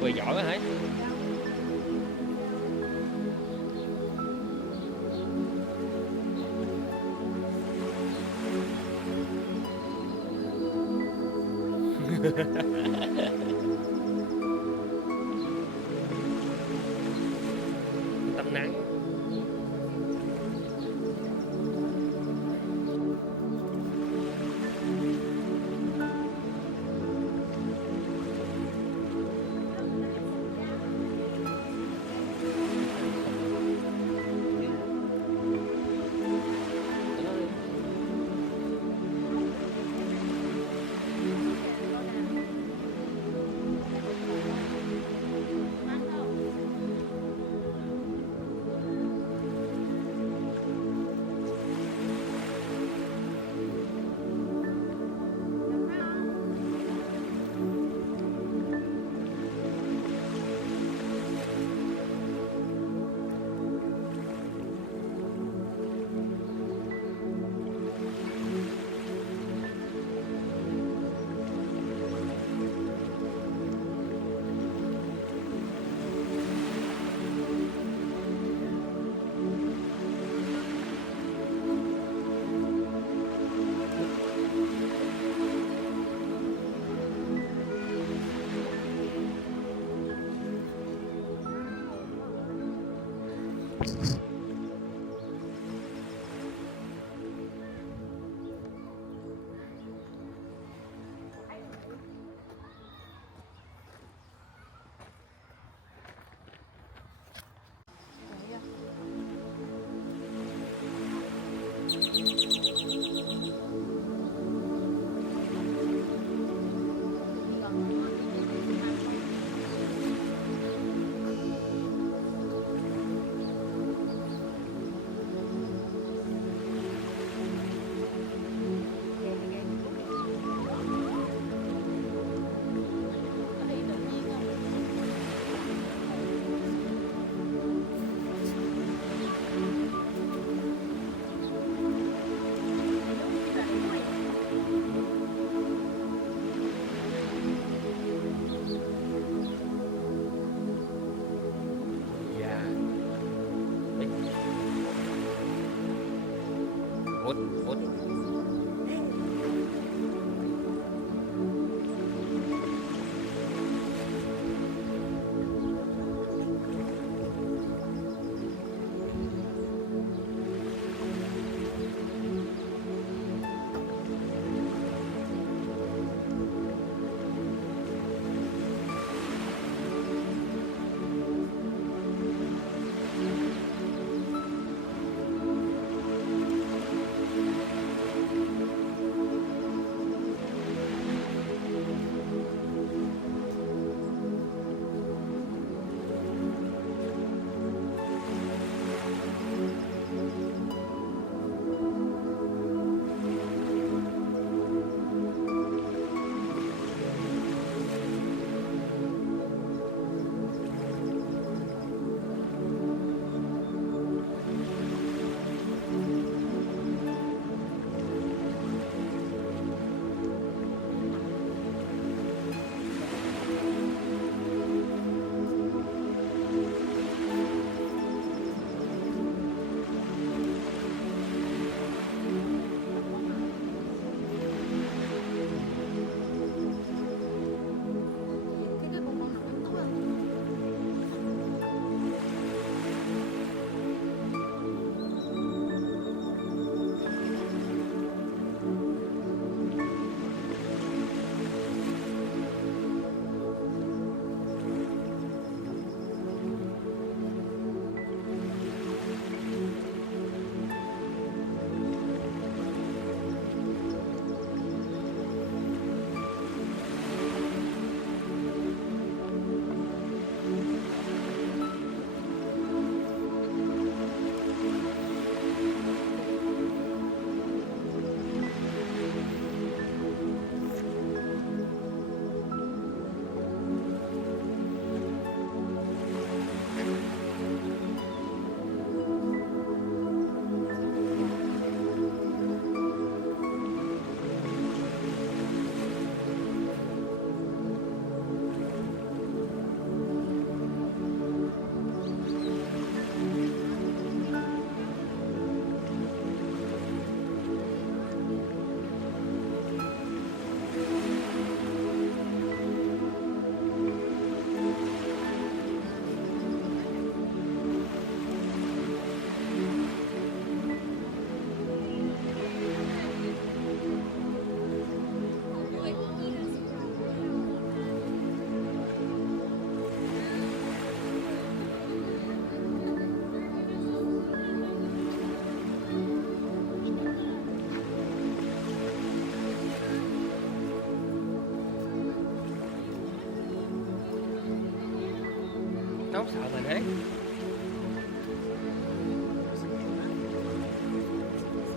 Vừa giỏi quá hả? Tắm nắng. Út sợ mà thế.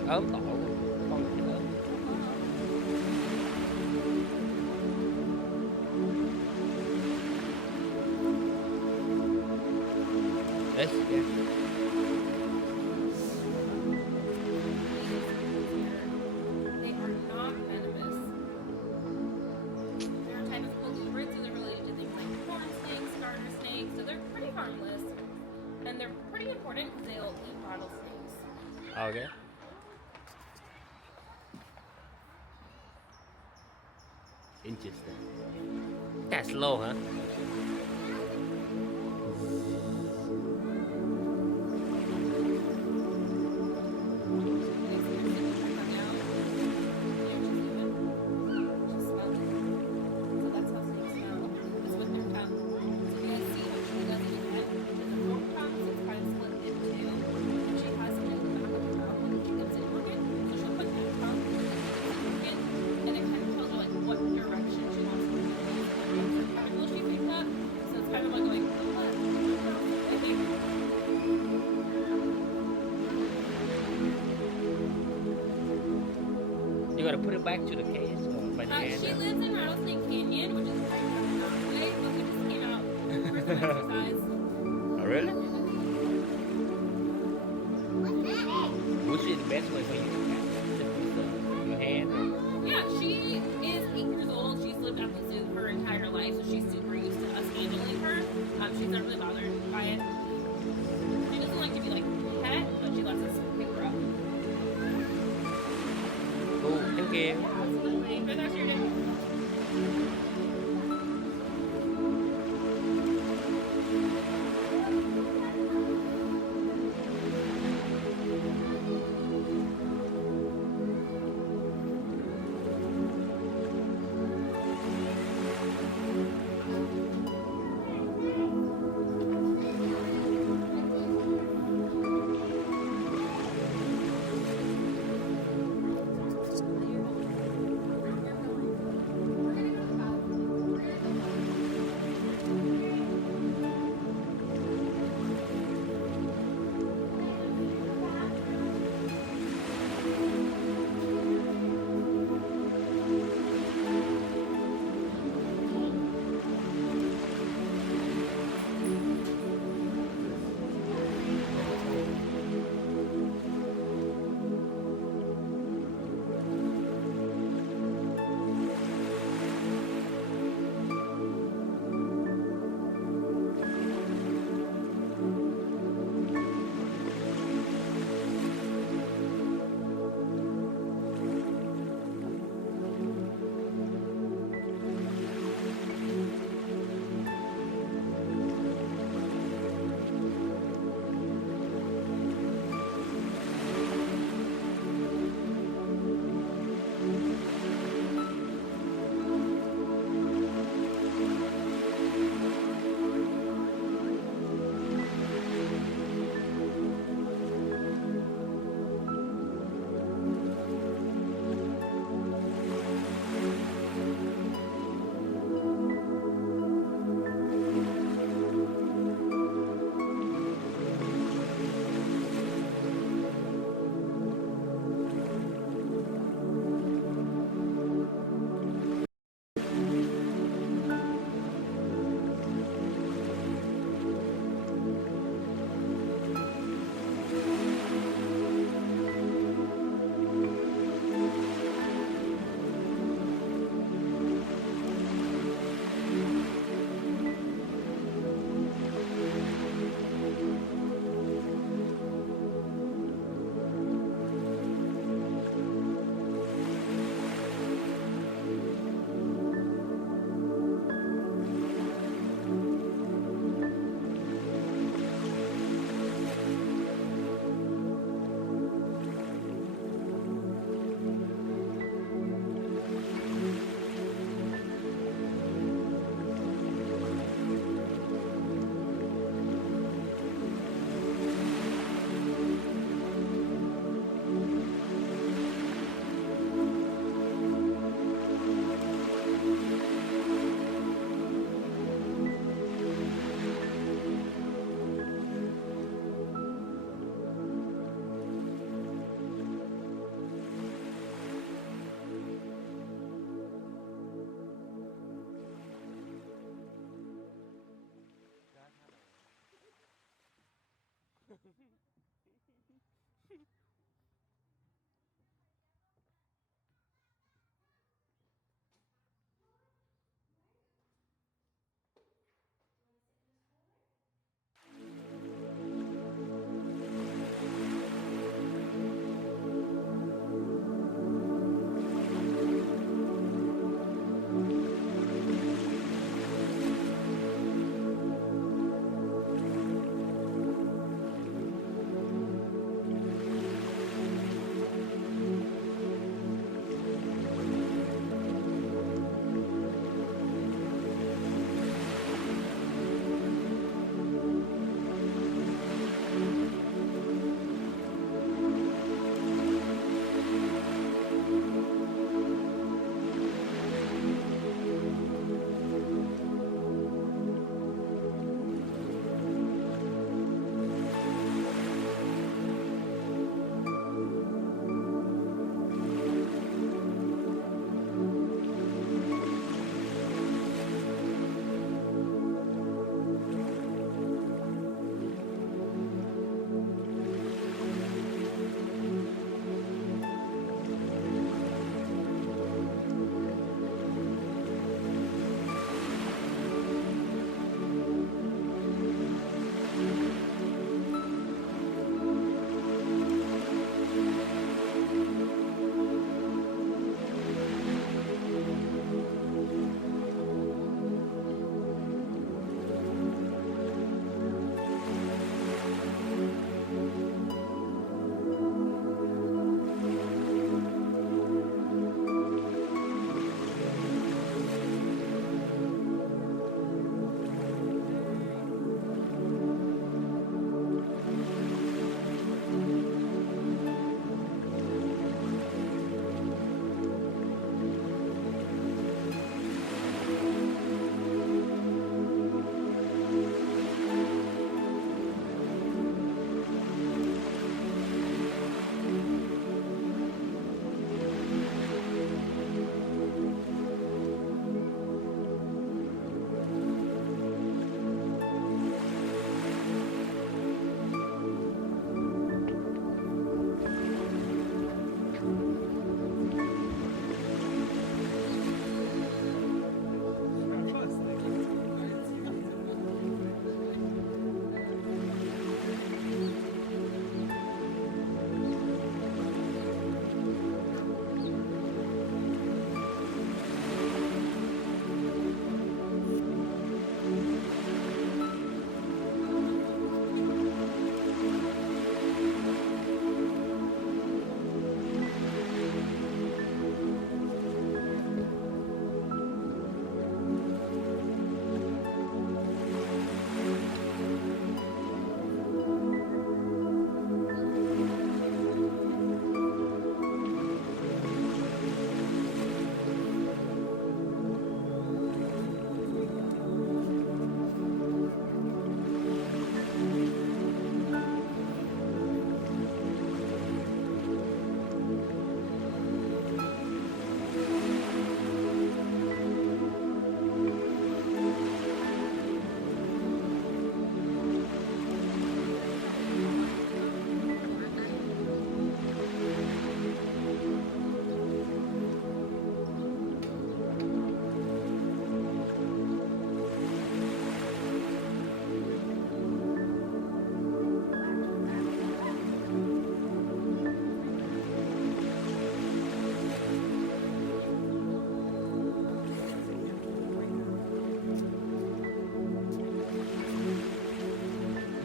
Ốm tổ con gì nữa. Đấy, yeah. They are not venomous. They're a type of colubrids, and they're related to things like corn snakes, garter snakes, so they're pretty harmless. And they're pretty important because they'll eat rattlesnakes. Okay. Interesting. That's slow, hả? You gotta put it back to the cage or by the end. She lives in Rattlesnake Canyon, which is very far away, but we just came out for some exercise. Oh, really? Which is the best way for you to catch it? Just with your hand? Or? Yeah, she is 8 years old. She's lived at the zoo her entire life, so she's super used to us handling her. She's not really bothered by it. She doesn't like to be like pet, but she lets us pick her up. Cool, thank you. Absolutely. Good rest of your day. Big boy.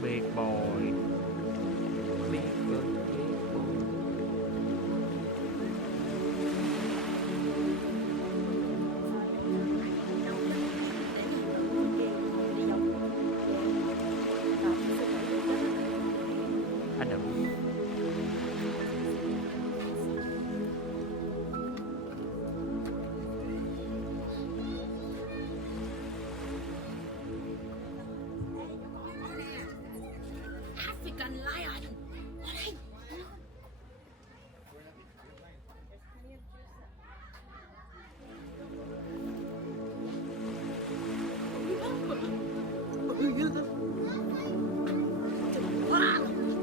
Big boy. Big boy. Ada. African lion. Wow.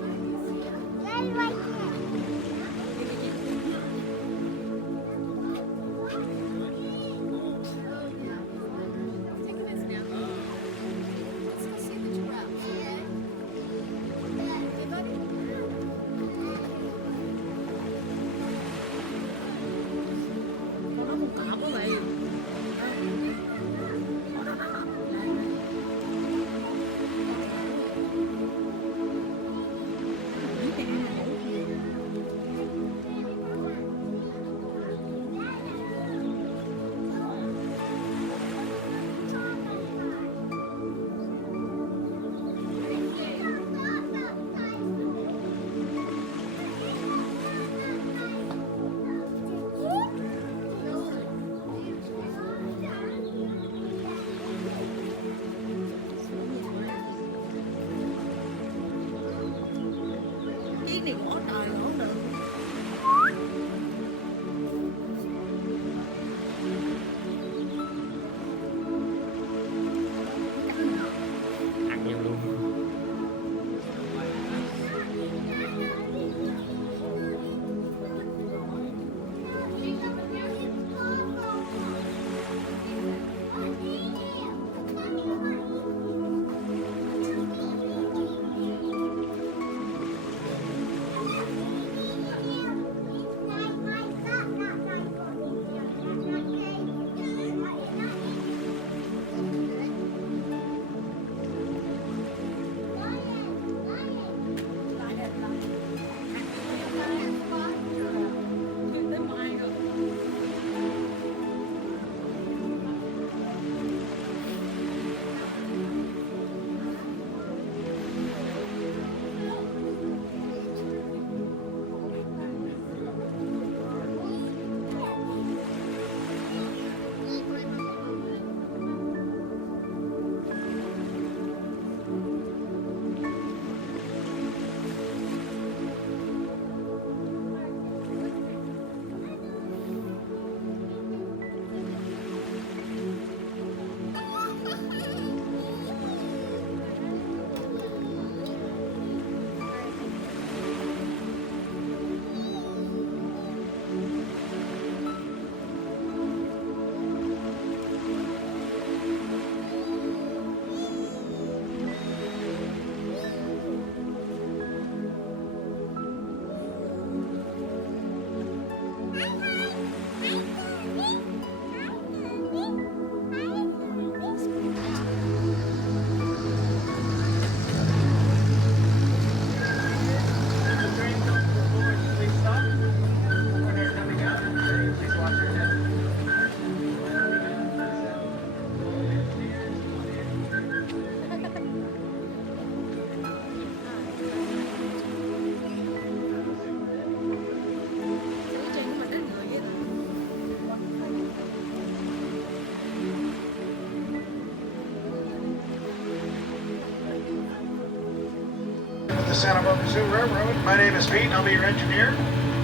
Santa Barbara Zoo Railroad. My name is Pete, and I'll be your engineer.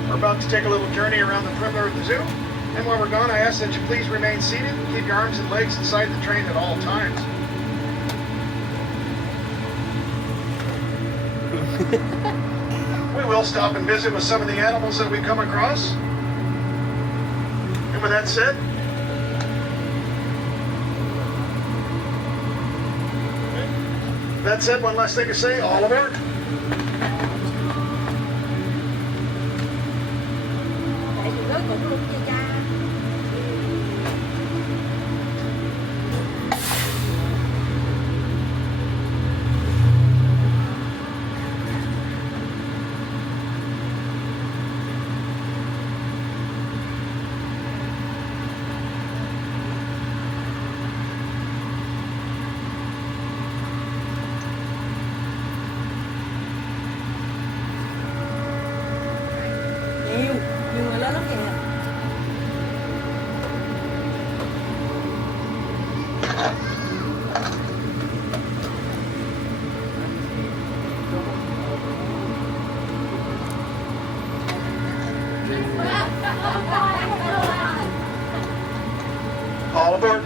We're about to take a little journey around the perimeter of the zoo. And while we're gone, I ask that you please remain seated and keep your arms and legs inside the train at all times. We will stop and visit with some of the animals that we come across. And with that said, one last thing to say, all aboard. Để chị rớt cũng luôn cho cha. Nhiều người lên lắm kìa. All aboard.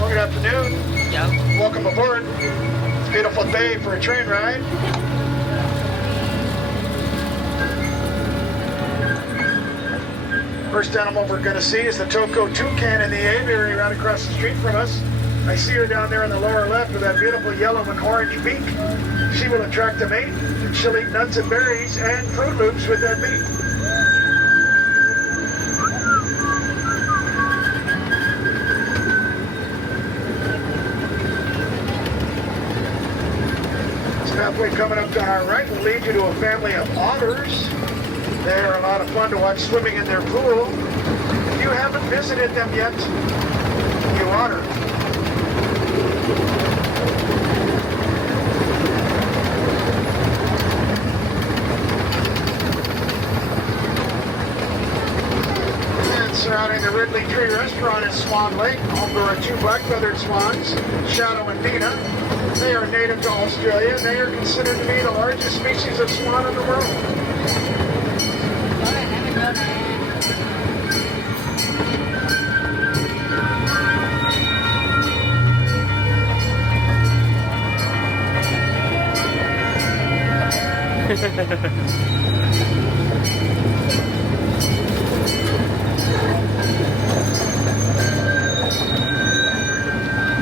Well, good afternoon. Yeah. Welcome aboard. It's a beautiful day for a train ride. First animal we're going to see is the Toko toucan in the aviary right across the street from us. I see her down there in the lower left with that beautiful yellow and orange beak. She will attract a mate, and she'll eat nuts and berries and Fruit Loops with that beak. This pathway coming up to our right will lead you to a family of otters. They are a lot of fun to watch swimming in their pool. If you haven't visited them yet, you otter. And surrounding the Ridley Tree Restaurant is Swan Lake, home to our two black-feathered swans, Shadow and Nina. They are native to Australia, and they are considered to be the largest species of swan in the world. Chỗ này nãy mình vô nè.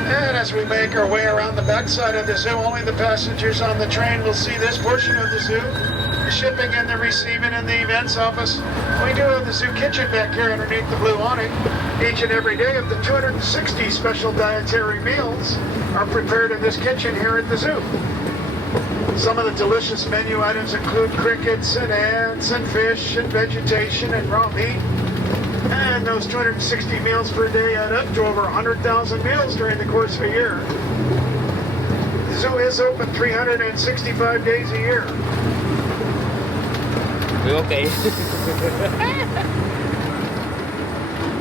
And as we make our way around the backside of the zoo, only the passengers on the train will see this portion of the zoo. The shipping and the receiving and the events office. We do have the zoo kitchen back here underneath the blue awning. Each and every day of the 260 special dietary meals are prepared in this kitchen here at the zoo. Some of the delicious menu items include crickets and ants and fish and vegetation and raw meat. And those 260 meals per day add up to over 100,000 meals during the course of a year. The zoo is open 365 days a year. We're okay.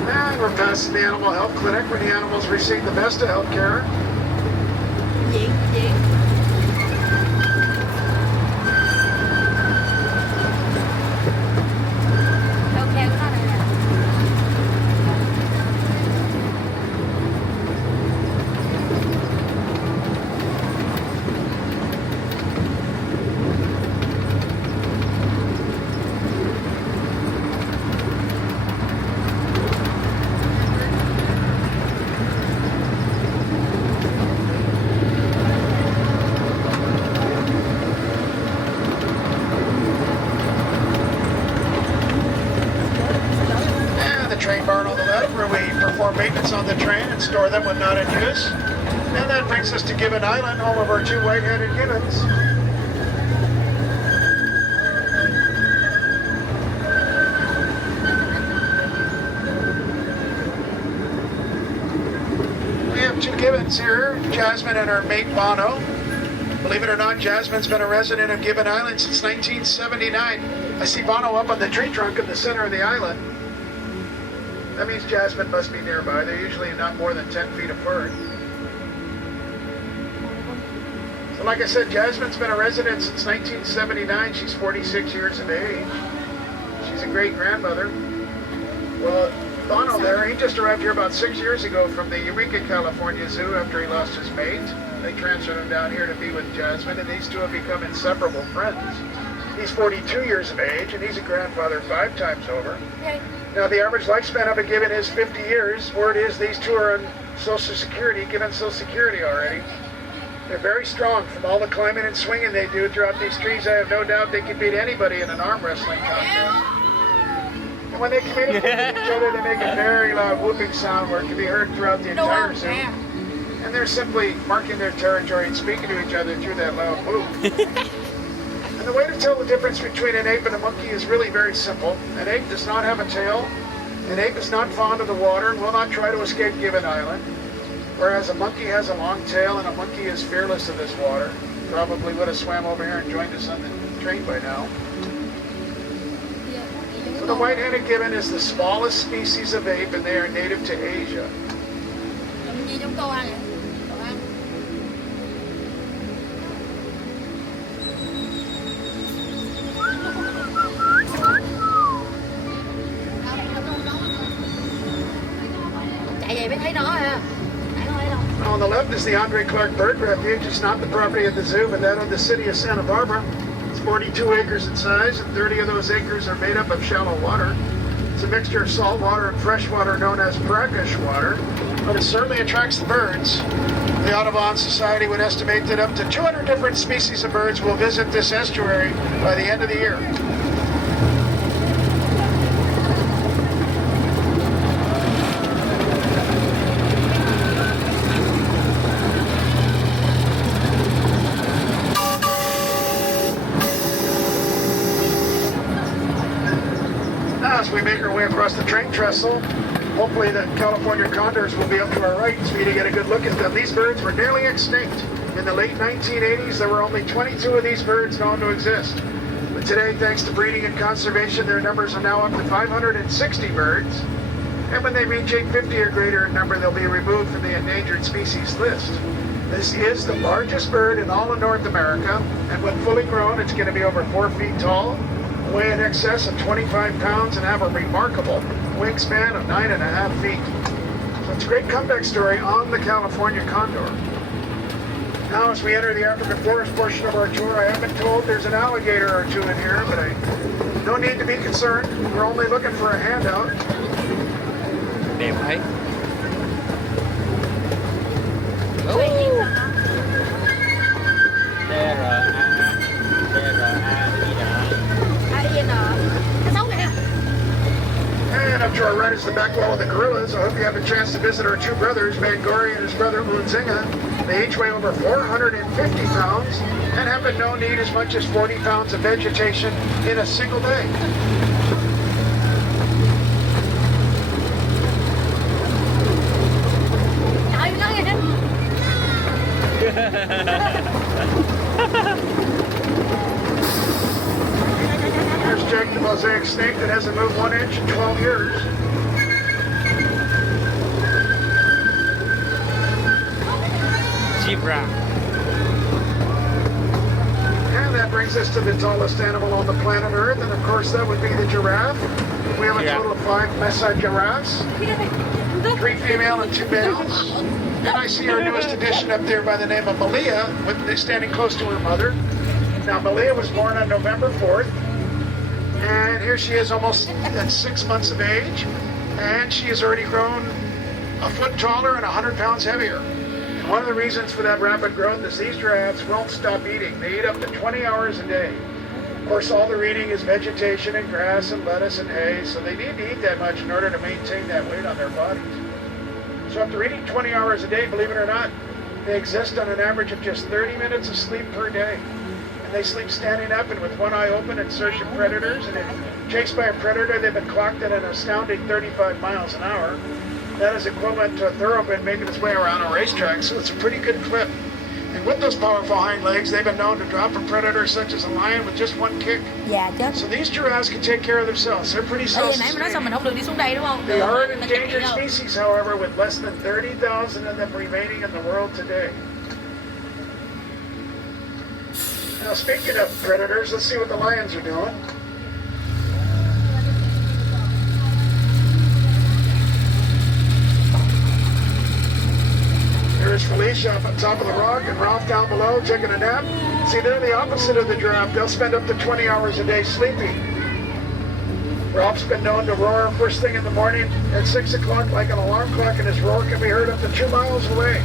And we're passing the animal health clinic where the animals receive the best of health care. Chuyện. Ok, có này nè. Train barn on the left where we perform maintenance on the train and store them when not in use. And that brings us to Gibbon Island, home of our two white-headed gibbons. We have two gibbons here, Jasmine and her mate Bono. Believe it or not, Jasmine's been a resident of Gibbon Island since 1979. I see Bono up on the tree trunk in the center of the island. That means Jasmine must be nearby. They're usually not more than 10 feet apart. So like I said, Jasmine's been a resident since 1979. She's 46 years of age. She's a great grandmother. Well, Bono there, he just arrived here about 6 years ago from the Eureka, California zoo after he lost his mate. They transferred him down here to be with Jasmine, and these two have become inseparable friends. He's 42 years of age, and he's a grandfather 5 times over. Now, the average lifespan of a gibbon is 50 years. Word is these two are on Social Security, given Social Security already. They're very strong from all the climbing and swinging they do throughout these trees. I have no doubt they can beat anybody in an arm wrestling contest. And when they communicate with each other, they make a very loud whooping sound where it can be heard throughout the entire zoo. And they're simply marking their territory and speaking to each other through that loud whoop. And the way to tell the difference between an ape and a monkey is really very simple. An ape does not have a tail. An ape is not fond of the water and will not try to escape Gibbon Island. Whereas a monkey has a long tail and a monkey is fearless of this water. Probably would have swam over here and joined us on the train by now. So the white-headed gibbon is the smallest species of ape, and they are native to Asia. On the left is the Andre Clark Bird Refuge. It's not the property of the zoo, but that of the city of Santa Barbara. It's 42 acres in size, and 30 of those acres are made up of shallow water. It's a mixture of salt water and fresh water known as brackish water, but it certainly attracts the birds. The Audubon Society would estimate that up to 200 different species of birds will visit this estuary by the end of the year. As we make our way across the train trestle, hopefully the California condors will be up to our right so we can get a good look at them. These birds were nearly extinct. In the late 1980s, there were only 22 of these birds known to exist. But today, thanks to breeding and conservation, their numbers are now up to 560 birds. And when they reach 850 or greater in number, they'll be removed from the endangered species list. This is the largest bird in all of North America, and when fully grown, it's going to be over 4 feet tall, weigh in excess of 25 pounds, and have a remarkable wingspan of 9.5 feet. So it's a great comeback story on the California condor. Now as we enter the African forest portion of our tour, I have been told there's an alligator or two in here, but no need to be concerned. We're only looking for a handout. Đẹp thấy. And up to our right is the back wall of the gorillas. I hope you have a chance to visit our two brothers, Mangori and his brother Unzinga. They each weigh over 450 pounds and have been known to eat as much as 40 pounds of vegetation in a single day. Here's Jake, the mosaic snake that hasn't moved 1 inch in 12 years. Zebra. And that brings us to the tallest animal on the planet Earth, and of course that would be the giraffe. We have a total of 5 Maasai giraffes, 3 female and 2 males. And I see our newest addition up there by the name of Malia, standing close to her mother. Now, Malia was born on November 4th, and here she is almost at 6 months of age, and she has already grown a foot taller and 100 pounds heavier. And one of the reasons for that rapid growth is these giraffes won't stop eating. They eat up to 20 hours a day. Of course, all they're eating is vegetation and grass and lettuce and hay, so they need to eat that much in order to maintain that weight on their bodies. So after eating 20 hours a day, believe it or not, they exist on an average of just 30 minutes of sleep per day. And they sleep standing up and with one eye open in search of predators. And if chased by a predator, they've been clocked at an astounding 35 miles an hour. That is equivalent to a thoroughbred making its way around a racetrack, so it's a pretty good clip. And with those powerful hind legs, they've been known to drop a predator such as a lion with just one kick. Dạ chết. So these giraffes can take care of themselves. They're pretty Tại vì nãy mình nói xong self-sustaining. mình không được đi xuống đây đúng không? They are an Mình chạy endangered đâu. species, however, with less than 30,000 of them remaining in the world today. Now, speaking of predators, let's see what the lions are doing. There's Felicia up on top of the rock and Ralph down below taking a nap. See, they're the opposite of the giraffe. They'll spend up to 20 hours a day sleeping. Ralph's been known to roar first thing in the morning at 6 o'clock like an alarm clock, and his roar can be heard up to 2 miles away.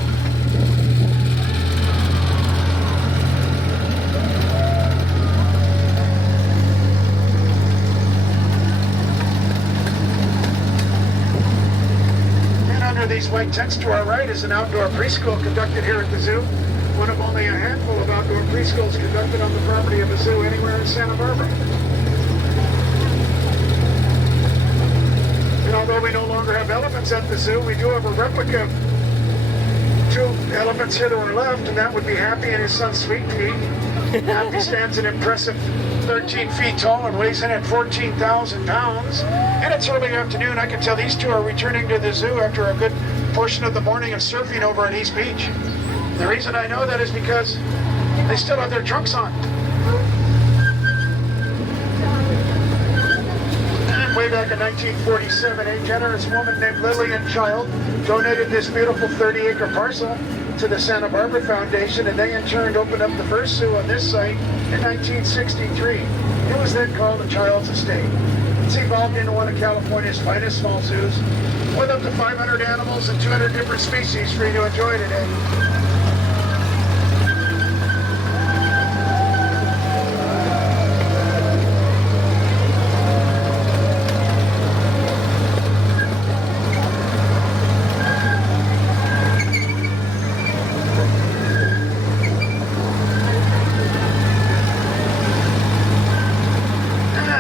These white tents to our right is an outdoor preschool conducted here at the zoo. One of only a handful of outdoor preschools conducted on the property of a zoo anywhere in Santa Barbara. And although we no longer have elephants at the zoo, we do have a replica of 2 elephants here to our left, and that would be Happy and his son Sweet Pea. Happy stands an impressive 13 feet tall and weighs in at 14,000 pounds. And it's early afternoon. I can tell these 2 are returning to the zoo after a good portion of the morning of surfing over at East Beach. The reason I know that is because they still have their trunks on. And way back in 1947, a generous woman named Lillian Child donated this beautiful 30-acre parcel to the Santa Barbara Foundation, and they in turn opened up the first zoo on this site in 1963. It was then called the Child's Estate. It's evolved into one of California's finest small zoos with up to 500 animals and 200 different species for you to enjoy today.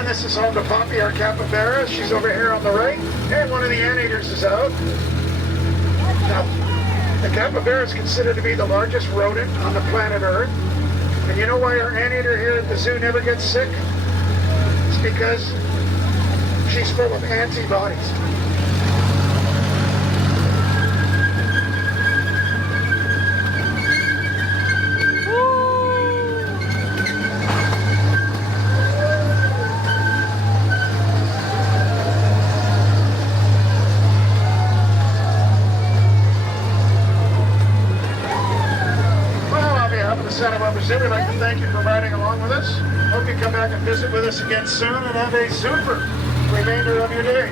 This is home to Poppy, our capybara. She's over here on the right, and one of the anteaters is out. Now, the capybara is considered to be the largest rodent on the planet Earth. And you know why our anteater here at the zoo never gets sick? It's because she's full of antibodies. Santa Barbara Zoo, we'd like to thank you for riding along with us. Hope you come back and visit with us again soon and have a super remainder of your day.